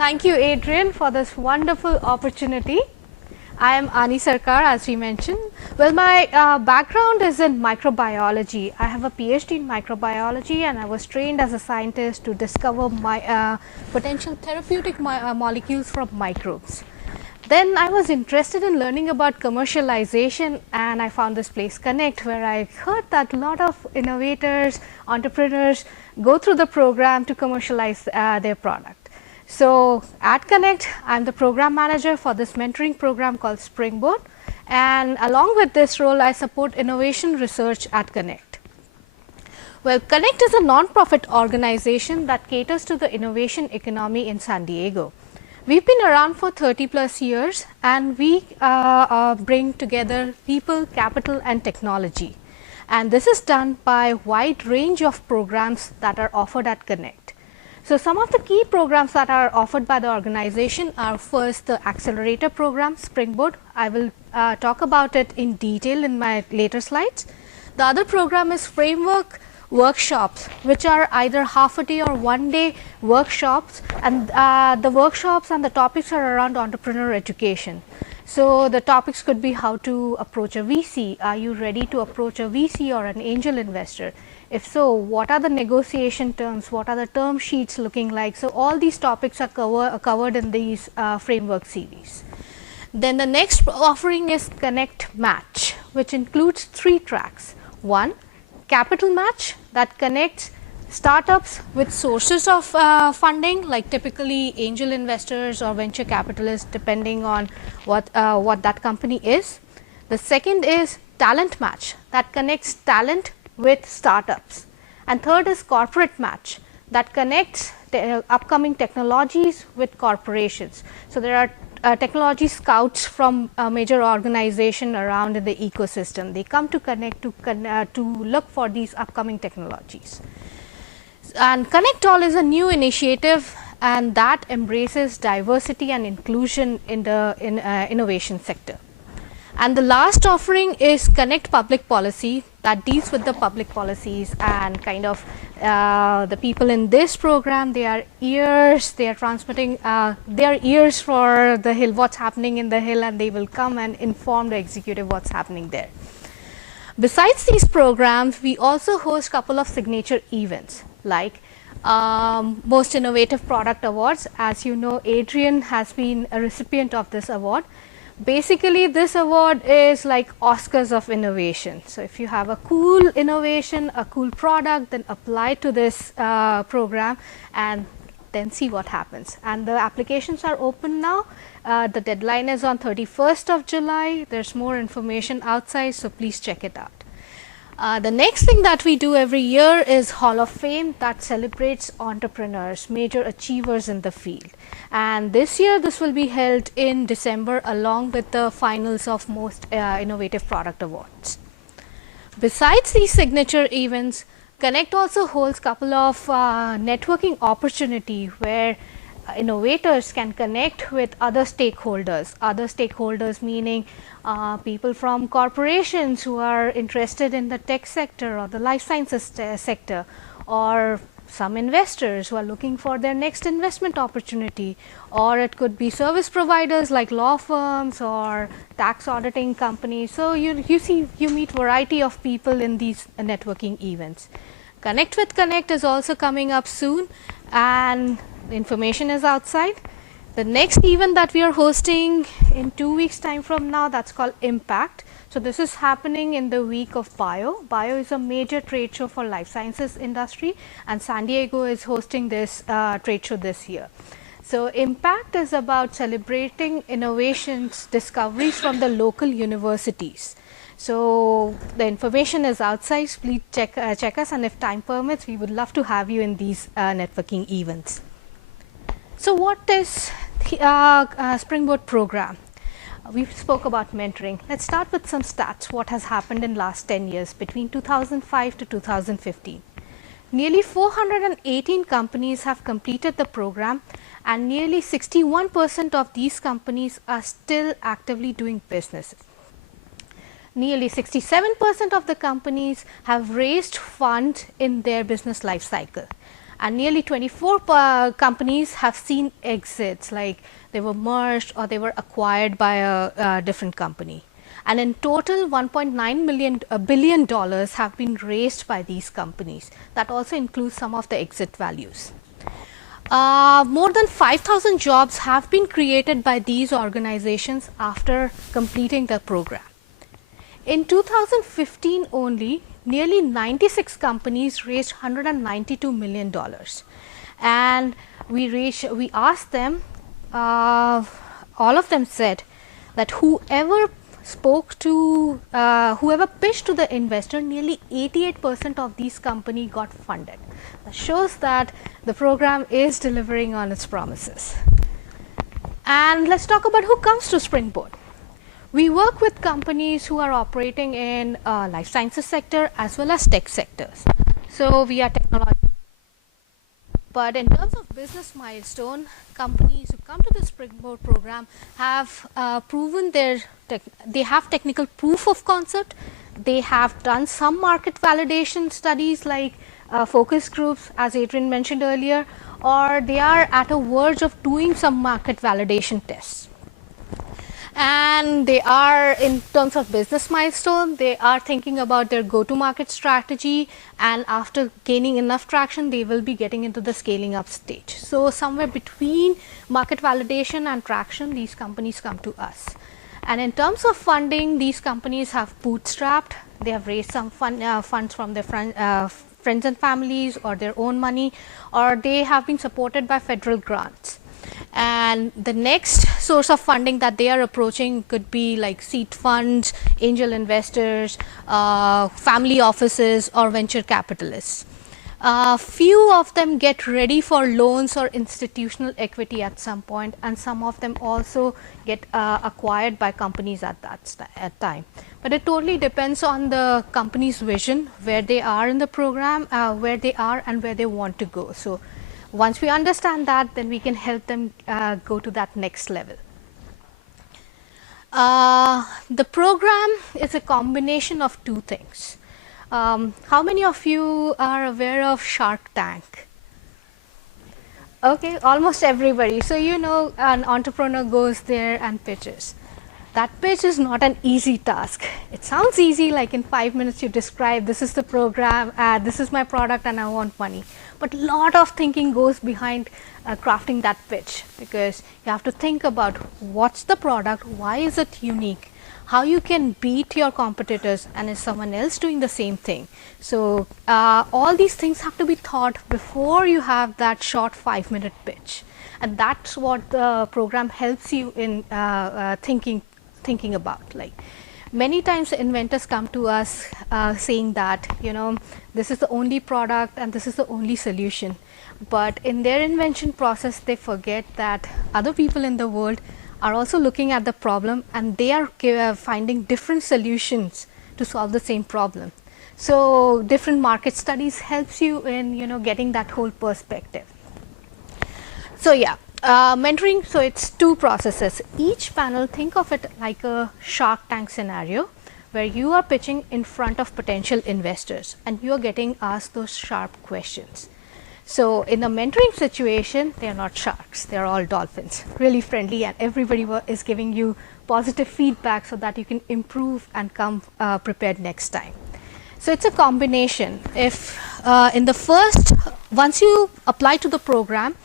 Thank you, Adrian, for this wonderful opportunity. I am Ani Sarkar, as we mentioned. Well, my background is in microbiology. I have a PhD in microbiology, and I was trained as a scientist to discover potential therapeutic molecules from microbes. Then I was interested in learning about commercialization, and I found this place Connect, where I heard that a lot of innovators, entrepreneurs go through the program to commercialize their product. So, at Connect, I am the program manager for this mentoring program called Springboard, and along with this role, I support innovation research at Connect. Well, Connect is a non-profit organization that caters to the innovation economy in San Diego. We've been around for 30 plus years, and we bring together people, capital, and technology. And this is done by a wide range of programs that are offered at Connect. So, some of the key programs that are offered by the organization are first the accelerator program Springboard. I will talk about it in detail in my later slides. The other program is framework workshops, which are either half a day or 1 day workshops, and the workshops and the topics are around entrepreneur education. So, the topics could be how to approach a VC, are you ready to approach a VC or an angel investor? If so, what are the negotiation terms, what are the term sheets looking like? So, all these topics are covered in these framework series. Then the next offering is Connect Match, which includes 3 tracks. One, capital match, that connects startups with sources of funding, like typically angel investors or venture capitalists, depending on what that company is. The second is talent match, that connects talent with startups, and third is corporate match, that connects upcoming technologies with corporations. So, there are technology scouts from a major organization around in the ecosystem. They come to Connect to look for these upcoming technologies. And Connect All is a new initiative, and that embraces diversity and inclusion in the innovation sector. And the last offering is Connect Public Policy, that deals with the public policies and kind of the people in this program, they are ears, they are transmitting their ears for the Hill, what's happening in the Hill, and they will come and inform the executive what's happening there. Besides these programs, we also host a couple of signature events like Most Innovative Product Awards. As you know, Adrian has been a recipient of this award. Basically, this award is like Oscars of innovation. So, if you have a cool innovation, a cool product, then apply to this program and then see what happens. And the applications are open now. The deadline is on 31st of July. There's more information outside, so please check it out. The next thing that we do every year is Hall of Fame, that celebrates entrepreneurs, major achievers in the field. And this year, this will be held in December along with the finals of Most Innovative Product Awards. Besides these signature events, Connect also holds a couple of networking opportunity where innovators can connect with other stakeholders meaning people from corporations who are interested in the tech sector or the life sciences sector, or some investors who are looking for their next investment opportunity, or it could be service providers like law firms or tax auditing companies. So, you meet variety of people in these networking events. Connect with Connect is also coming up soon, and the information is outside. The next event that we are hosting in 2 weeks time from now, that's called Impact. So, this is happening in the week of Bio. Bio is a major trade show for life sciences industry, and San Diego is hosting this trade show this year. So, Impact is about celebrating innovations, discoveries from the local universities. So, the information is outside, please check us, and if time permits, we would love to have you in these networking events. So, what is the Springboard program? We spoke about mentoring. Let's start with some stats, what has happened in last 10 years between 2005 to 2015. Nearly 418 companies have completed the program, and nearly 61% of these companies are still actively doing business. Nearly 67% of the companies have raised funds in their business life cycle. and nearly 24 companies have seen exits, like they were merged or they were acquired by a different company. And in total, $1.9 billion have been raised by these companies. That also includes some of the exit values. More than 5,000 jobs have been created by these organizations after completing the program. In 2015 only, nearly 96 companies raised $192 million. And we asked them, all of them said that whoever pitched to the investor, nearly 88% of these companies got funded. That shows that the program is delivering on its promises. And let's talk about who comes to Springboard. We work with companies who are operating in life sciences sector as well as tech sectors. So we are technology. But in terms of business milestone, companies who come to the Springboard program have proven they have technical proof of concept. They have done some market validation studies like focus groups, as Adrian mentioned earlier, or they are at a verge of doing some market validation tests. And they are, in terms of business milestone, they are thinking about their go-to-market strategy, and after gaining enough traction, they will be getting into the scaling up stage. So somewhere between market validation and traction, these companies come to us. And in terms of funding, these companies have bootstrapped. They have raised some funds from their friends and families or their own money, or they have been supported by federal grants. And the next source of funding that they are approaching could be like seed funds, angel investors, family offices, or venture capitalists. Few of them get ready for loans or institutional equity at some point, and some of them also get acquired by companies at that time. But it totally depends on the company's vision, where they are in the program, where they are and where they want to go. So once we understand that, then we can help them go to that next level. The program is a combination of two things. How many of you are aware of Shark Tank? Okay, almost everybody. So you know an entrepreneur goes there and pitches. That pitch is not an easy task. It sounds easy, like in 5 minutes you describe, this is the program, this is my product and I want money. But a lot of thinking goes behind crafting that pitch, because you have to think about what's the product, why is it unique, how you can beat your competitors, and is someone else doing the same thing. So all these things have to be thought before you have that short 5-minute pitch. And that's what the program helps you in thinking about. Like many times inventors come to us saying that, you know, this is the only product and this is the only solution. But in their invention process, they forget that other people in the world are also looking at the problem, and they are finding different solutions to solve the same problem. So different market studies helps you in, you know, getting that whole perspective. So yeah, mentoring, so it's two processes. Each panel, think of it like a Shark Tank scenario, where you are pitching in front of potential investors and you are getting asked those sharp questions. So in a mentoring situation, they are not sharks, they are all dolphins, really friendly, and everybody is giving you positive feedback so that you can improve and come prepared next time. So it's a combination. If in the first, once you apply to the program,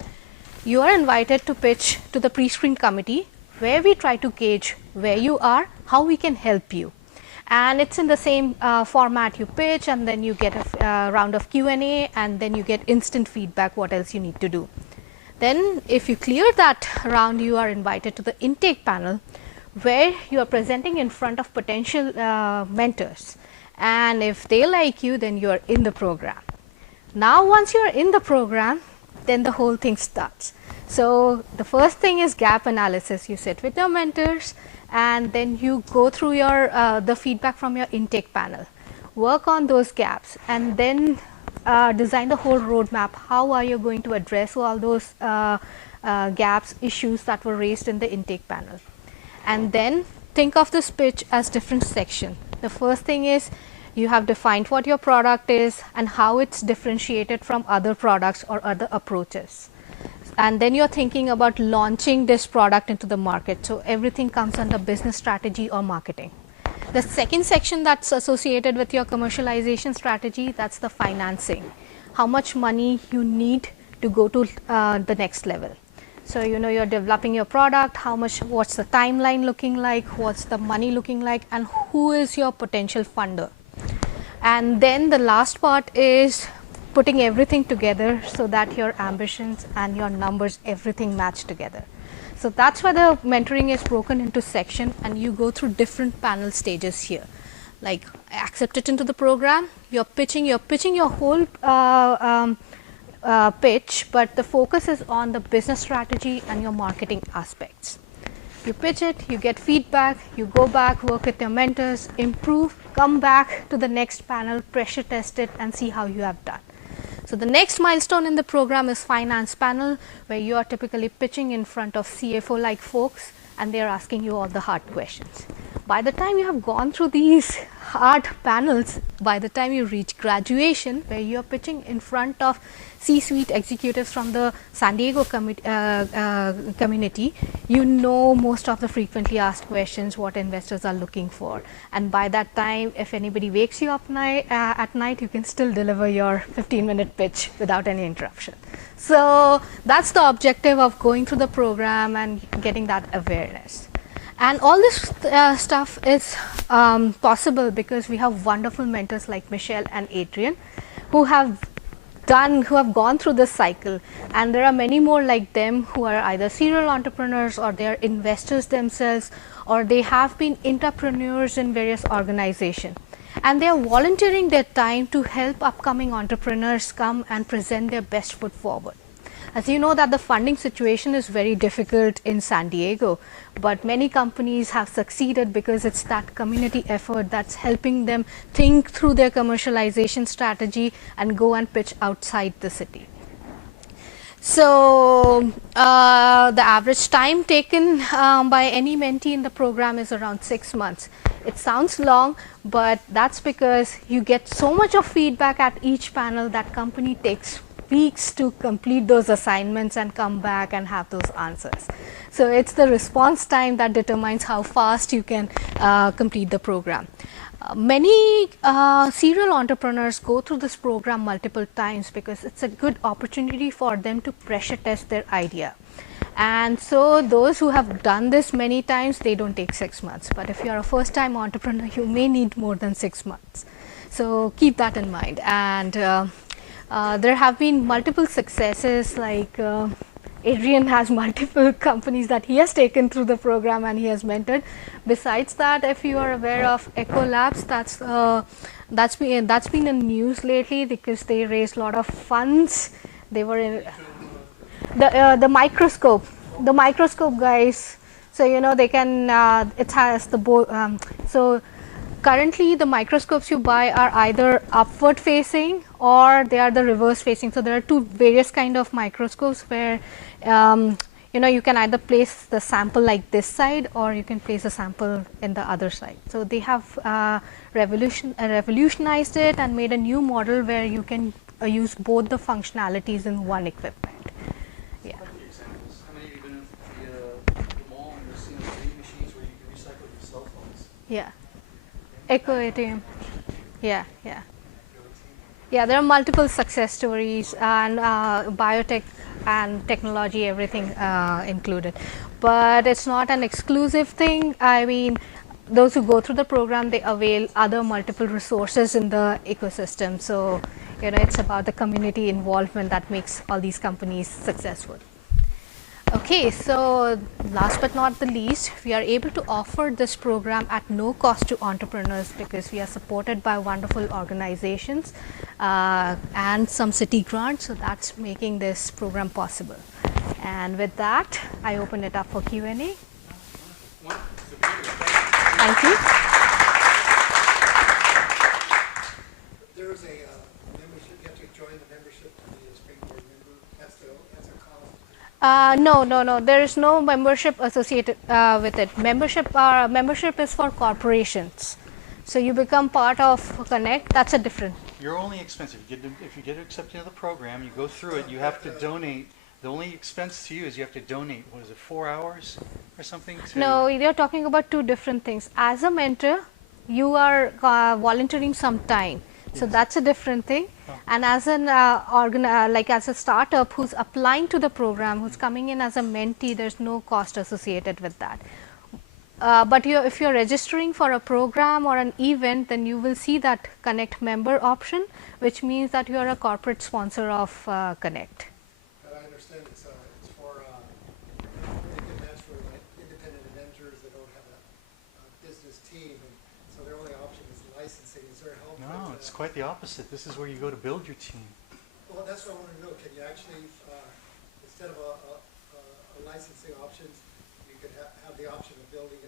you are invited to pitch to the pre-screen committee, where we try to gauge where you are, how we can help you. And it's in the same format. You pitch, and then you get a round of Q&A, and then you get instant feedback what else you need to do. Then if you clear that round, you are invited to the intake panel, where you are presenting in front of potential mentors. And if they like you, then you are in the program. Now once you are in the program, then the whole thing starts. So the first thing is gap analysis. You sit with your mentors, and then you go through your the feedback from your intake panel, work on those gaps, and then design the whole roadmap. How are you going to address all those gaps, issues that were raised in the intake panel? And then think of this pitch as different sections. The first thing is You have defined what your product is and how it's differentiated from other products or other approaches. And then you're thinking about launching this product into the market. So everything comes under business strategy or marketing. The second section that's associated with your commercialization strategy, that's the financing. How much money you need to go to the next level. So you're developing your product, what's the timeline looking like, what's the money looking like, and who is your potential funder. And then the last part is putting everything together so that your ambitions and your numbers, everything match together. So that's why the mentoring is broken into section, and you go through different panel stages here. Like accepted into the program, you're pitching your whole pitch, but the focus is on the business strategy and your marketing aspects. You pitch it, you get feedback, you go back, work with your mentors, improve, come back to the next panel, pressure test it, and see how you have done. So the next milestone in the program is finance panel, where you are typically pitching in front of CFO like folks, and they are asking you all the hard questions. By the time you have gone through these hard panels, by the time you reach graduation, where you are pitching in front of C-suite executives from the San Diego community, you know most of the frequently asked questions, what investors are looking for. And by that time, if anybody wakes you up at night, you can still deliver your 15-minute pitch without any interruption. So that's the objective of going through the program and getting that awareness. And all this stuff is possible because we have wonderful mentors like Michelle and Adrian who have gone through this cycle, and there are many more like them who are either serial entrepreneurs or they are investors themselves, or they have been entrepreneurs in various organizations, and they are volunteering their time to help upcoming entrepreneurs come and present their best foot forward. As you know that the funding situation is very difficult in San Diego, but many companies have succeeded because it's that community effort that's helping them think through their commercialization strategy and go and pitch outside the city. So the average time taken by any mentee in the program is around 6 months. It sounds long, but that's because you get so much of feedback at each panel that company takes weeks to complete those assignments and come back and have those answers. So it's the response time that determines how fast you can complete the program. Many serial entrepreneurs go through this program multiple times because it's a good opportunity for them to pressure test their idea. And so those who have done this many times, they don't take 6 months. But if you're a first-time entrepreneur, you may need more than 6 months. So keep that in mind. And there have been multiple successes, like Adrian has multiple companies that he has taken through the program and he has mentored. Besides that, if you are aware of Echo Labs, that's been in news lately because they raised a lot of funds. They were in the microscope guys. So they can it has the so currently the microscopes you buy are either upward facing or they are the reverse facing. So there are two various kind of microscopes where you can either place the sample like this side or you can place a sample in the other side. So they have revolutionized it and made a new model where you can use both the functionalities in one equipment. Yeah. How many have you been in the mall and you're seeing the vending machines where you can recycle your cell phones? Yeah. Echo ATM. Yeah. Yeah, there are multiple success stories and biotech and technology, everything included. But it's not an exclusive thing. I mean, those who go through the program, they avail other multiple resources in the ecosystem. So, it's about the community involvement that makes all these companies successful. Okay, so last but not the least, we are able to offer this program at no cost to entrepreneurs because we are supported by wonderful organizations and some city grants, so that's making this program possible. And with that, I open it up for Q&A. Thank you. There is a membership, you have to join the membership to be a springboard member. That's a cost. No. There is no membership associated with it. Membership is for corporations. So you become part of Connect. That's a different. Your only expense, if you get accepted into the program, you go through it, you have to donate. The only expense to you is you have to donate, what is it, 4 hours or something? No, you're talking about two different things. As a mentor, you are volunteering some time. So Yes. that's a different thing. Oh. And as an like as a startup who's applying to the program, who's coming in as a mentee, there's no cost associated with that. But if you're registering for a program or an event, then you will see that Connect member option, which means that you are a corporate sponsor of Connect. But I understand it's for, they can match for like independent inventors that don't have a business team, and so their only option is licensing. Is there help? No, with, it's quite the opposite. This is where you go to build your team. Well, that's what I want to know. Can you actually, instead of a licensing options, you could have the option of building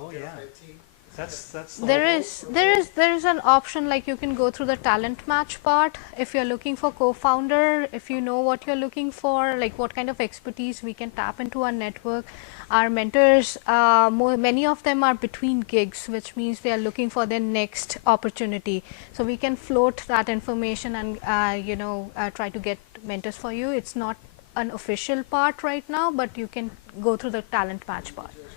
Oh, yeah. a team? That's the There whole- is an option, like you can go through the talent match part. If you're looking for co-founder, if you know what you're looking for, like what kind of expertise we can tap into our network. Our mentors, many of them are between gigs, which means they are looking for their next opportunity. So we can float that information and try to get mentors for you. It's not an official part right now, but you can go through the talent match part. Just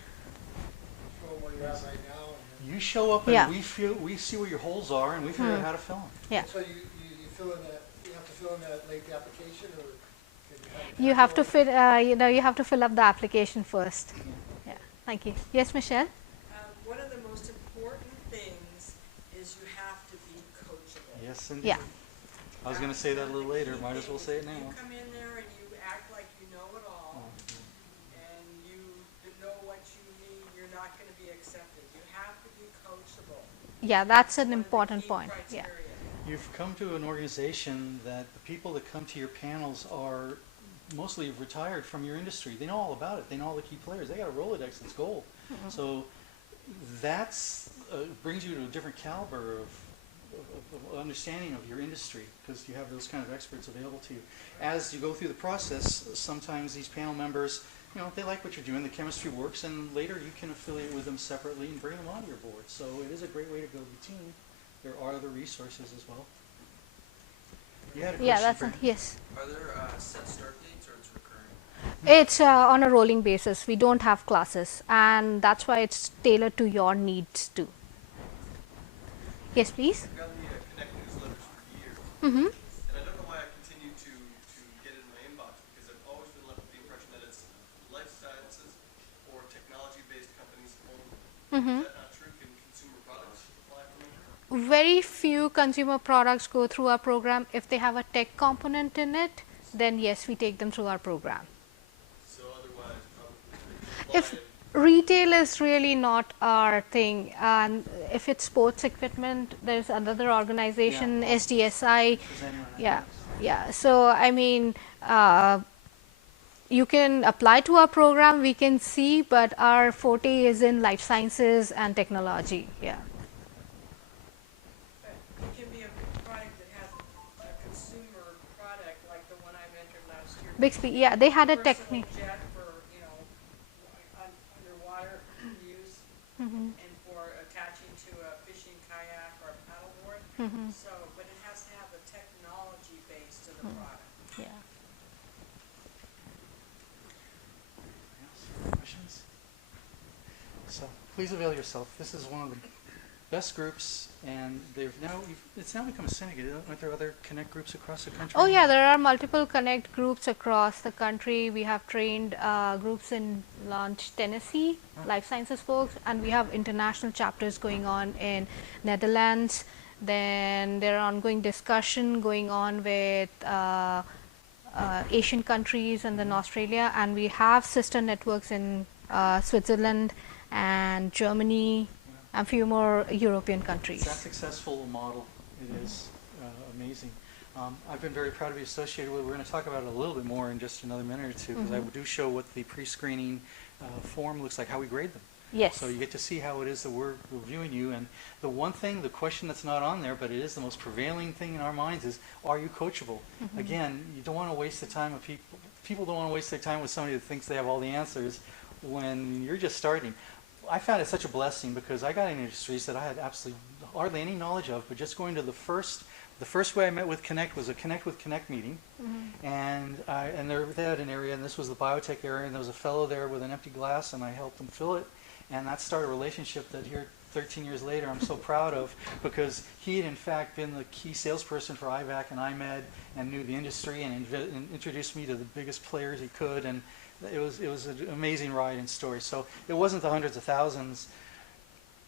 show them where you're at right now, and then, You show up and Yeah. we see where your holes are and we figure out how to fill them. Yeah. so you fill in that, you have to fill in that late application, or can You have to fill, you have to fill up the application first. Yeah. Thank you. Yes, Michelle. One of the most important things is you have to be coachable. Yes, indeed. Yeah. I was going to say that a little later. Might as well say it now. You come in there and you act like you know it all, and you know what you need, you're not going to be accepted. You have to be coachable. Yeah, that's an One of the important key point. Yeah. criteria. You've come to an organization that the people that come to your panels are mostly retired from your industry. They know all about it. They know all the key players. They got a Rolodex that's gold. So that's brings you to a different caliber of understanding of your industry, because you have those kind of experts available to you. As you go through the process, sometimes these panel members, they like what you're doing, the chemistry works, and later you can affiliate with them separately and bring them onto your board. So it is a great way to build your team. There are other resources as well. You had a question, Yeah, that's Brent? yes. Are there set start dates or it's recurring? It's on a rolling basis. We don't have classes, and that's why it's tailored to your needs too. Yes, please. I've gotten the Connect newsletters for years, Mm-hmm. and I don't know why I continue to get it in my inbox, because I've always been left with the impression that it's life sciences or technology-based companies only. Mm-hmm. Is that not true? Can consumer products apply for me? Very few consumer products go through our program. If they have a tech component in it, then yes, we take them through our program. So otherwise, probably If retail is really not our thing, and if it's sports equipment, there's another organization, SDSI. Present on that. Yeah, yeah. So I mean, you can apply to our program. We can see, but our forte is in life sciences and technology. Yeah. But it can be a product that has a consumer product like the one I mentored last year. Bixby. Yeah, they had a Personal technique. jet for, underwater use, Mm-hmm. and for attaching to a fishing kayak or a paddleboard. Mm-hmm. So, but it has to have the technology base to the product. Yeah. Yes. Questions? So please avail yourself. This is one of the best groups, and it's now become a syndicate. Aren't there other Connect groups across the country? Oh yeah, there are multiple Connect groups across the country. We have trained groups in Launch, Tennessee, life sciences folks, and we have international chapters going on in Netherlands. Then there are ongoing discussion going on with Asian countries and then Australia, and we have sister networks in Switzerland and Germany and few more European countries. It's that successful model. It is amazing. I've been very proud to be associated with it. We're going to talk about it a little bit more in just another minute or two, because I do show what the pre-screening form looks like, how we grade them. Yes. So you get to see how it is that we're reviewing you. And the one thing, the question that's not on there, but it is the most prevailing thing in our minds is, are you coachable? Again, you don't want to waste the time of people. People don't want to waste their time with somebody that thinks they have all the answers when you're just starting. I found it such a blessing, because I got in industries that I had absolutely hardly any knowledge of, but just going to the first way I met with Connect was a Connect with Connect meeting, and they had an area, and this was the biotech area, and there was a fellow there with an empty glass, and I helped him fill it, and that started a relationship that here 13 years later I'm so proud of, because he had in fact been the key salesperson for IVAC and IMED and knew the industry and introduced me to the biggest players he could, and it was an amazing ride and story. So it wasn't the hundreds of thousands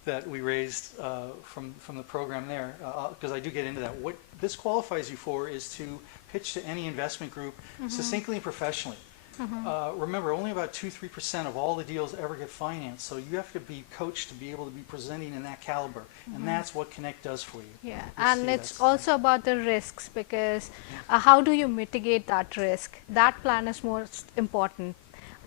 that we raised from the program there, because I do get into that. What this qualifies you for is to pitch to any investment group succinctly and professionally. Remember, only about 2-3% of all the deals ever get financed, so you have to be coached to be able to be presenting in that caliber, and that's what Connect does for you. Yeah, and it's also about the risks, because how do you mitigate that risk? That plan is most important.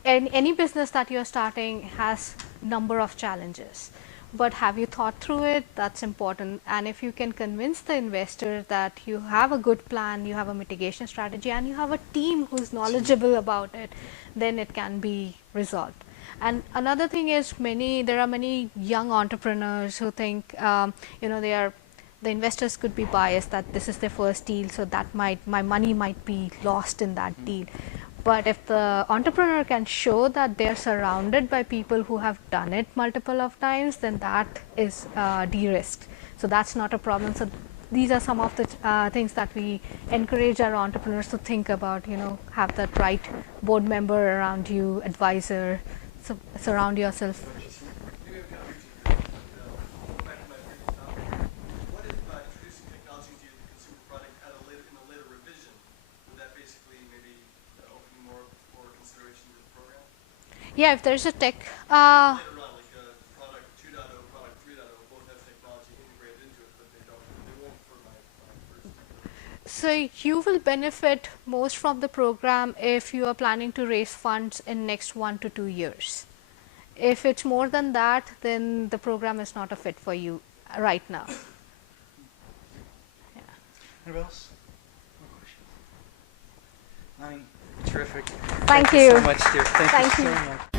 Any business that you're starting has number of challenges, but have you thought through it? That's important. And if you can convince the investor that you have a good plan, you have a mitigation strategy, and you have a team who's knowledgeable about it, then it can be resolved. And another thing is, there are many young entrepreneurs who think, the investors could be biased that this is their first deal, so that my money might be lost in that deal. But if the entrepreneur can show that they're surrounded by people who have done it multiple of times, then that is de-risked. So that's not a problem. So these are some of the things that we encourage our entrepreneurs to think about, have that right board member around you, advisor, so surround yourself. Maybe I'm kind of reaching here. Going back to my previous topic, what if introducing technology into the consumer product in a later revision, would that basically maybe open more for consideration to the program? Yeah, if there's a tech. Later on, like product 2.0, product 3.0, both have technology integrated into it, but they won't for my first. So you will benefit most from the program if you are planning to raise funds in next 1 to 2 years. If it's more than that, then the program is not a fit for you right now. Yeah. Anybody else? No questions? Nani, terrific. Thank you you so much, dear. Thank you Thank so you. much.